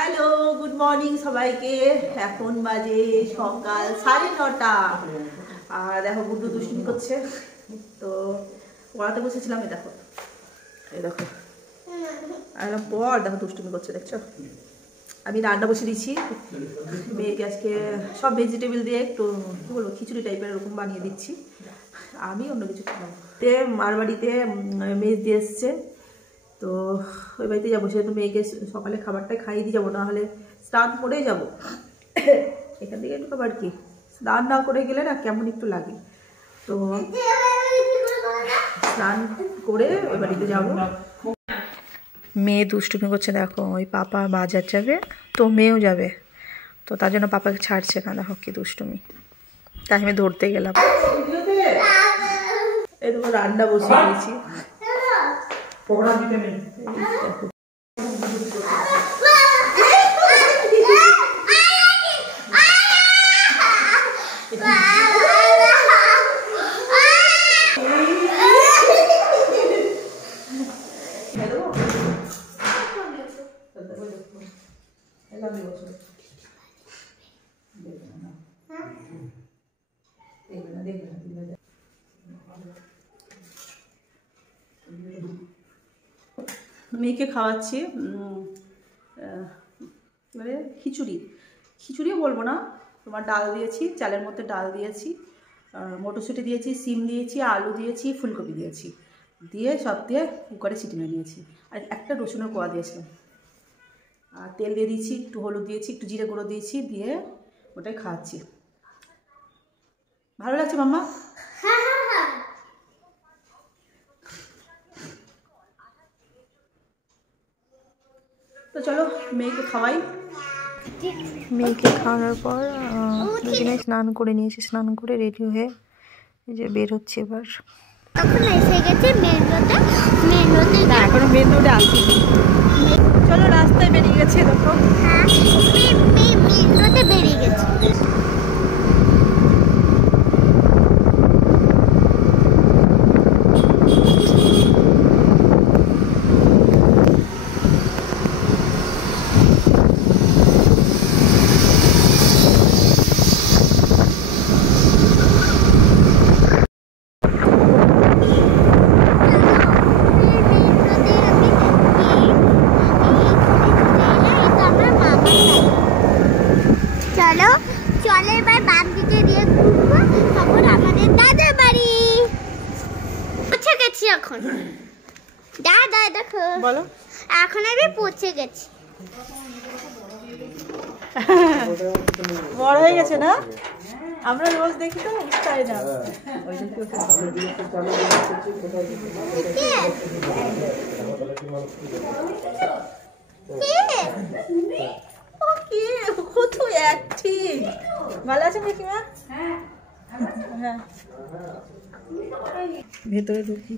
Hello, good morning সবাইকে। এখন বাজে সকাল 9:30 আর দেখো গুড্ডু দুষ্টুমি করছে। তো পড়াতে বসেছিলাম, এই দেখো আর পর দেখো দুষ্টুমি করছে, দেখছো। আমি রান্না বসে দিচ্ছি মেয়েকে, আজকে সব ভেজিটেবল দিয়ে একটু কী বলবো খিচুড়ি টাইপের এরকম বানিয়ে দিচ্ছি। আমি অন্য কিছু খাবো। মার বাড়িতে মেয়ে দিয়ে এসছে, তো ওই বাড়িতে যাবো, সেহেতু মেয়েকে সকালে খাবারটাই খাইয়ে দিয়ে যাবো, নাহলে স্নান করেই যাবো। এখান থেকে একটু আবার কি স্নান না করে গেলে না কেমন একটু লাগে, তো স্নান করে ওই বাড়িতে যাবো। মেয়ে দুষ্টুমি করছে, দেখো ওই পাপা বাজার যাবে তো মেয়েও যাবে, তো তার জন্য পাপাকে ছাড়ছে না। দেখো কি দুষ্টুমি, তাই আমি ধরতে গেলাম। এই দেখো রান্না বসিয়ে দিয়েছি। মেয়েকে খাওয়াচ্ছি মানে খিচুড়িও বলবো না, তোমার ডাল দিয়েছি, চালের মধ্যে ডাল দিয়েছি, মটরশুঁটি দিয়েছি, সিম দিয়েছি, আলু দিয়েছি, ফুলকপি দিয়েছি, দিয়ে সব দিয়ে কুকারে সিটি মেরে নিয়েছি। আর একটা রসুনের কোয়া দিয়েছিলাম, আর তেল দিয়ে দিয়েছি, একটু হলুদ দিয়েছি, একটু জিরে গুঁড়ো দিয়েছি, দিয়ে ওটাই খাওয়াচ্ছি। ভালো লাগছে মাম্মা? তো চলো মেয়েকে খাওয়াই। মেয়েকে খাওয়ানোর পর দুজনে স্নান করে নিয়েছি, স্নান করে রেডি হয়ে এই যে বের হচ্ছে এবার। তখন এসে গেছে মেন রোডে না এখনো মেন রোডে আসিনি, চলো রাস্তায় বেরিয়ে গেছে দেখো। হ্যাঁ মেন রোডে বেরিয়ে গেছে। চলো চলে এবার বাম দিকে দিয়ে ঘুরবো, তারপর আমাদের দাদার বাড়ি পৌঁছে গেছি। এখন দাদা দেখো, বলো। এখন আমি পৌঁছে গেছি। বড় হয়ে গেছে না, আমরা রোজ দেখি তো বুঝতে না। ভালো আছে কাকিমা? হ্যাঁ ভেতরে ঢুকি।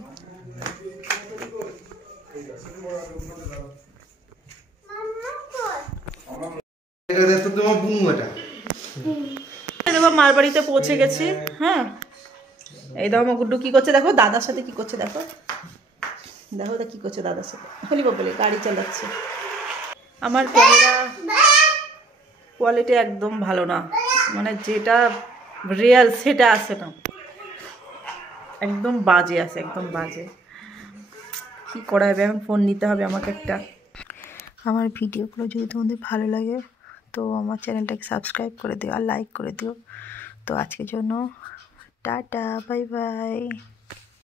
দেখো মার বাড়িতে পৌঁছে গেছি। হ্যাঁ এই দেখো আমার গুড্ডু কি করছে, দেখো দাদার সাথে কি করছে, দেখো দেখো কি করছে দাদার সাথে। হলি বলে গাড়ি চালাচ্ছে। আমার ক্যামেরা কোয়ালিটি একদম ভালো না, মানে যেটা রিয়েল সেটা আসে না, একদম বাজে আছে, একদম বাজে। কি করা হবে, এখন ফোন নিতে হবে আমাকে একটা। আমার ভিডিওগুলো যদি তোমাদের ভালো লাগে তো আমার চ্যানেলটাকে সাবস্ক্রাইব করে দিও আর লাইক করে দিও। তো আজকের জন্য টাটা, বাই বাই।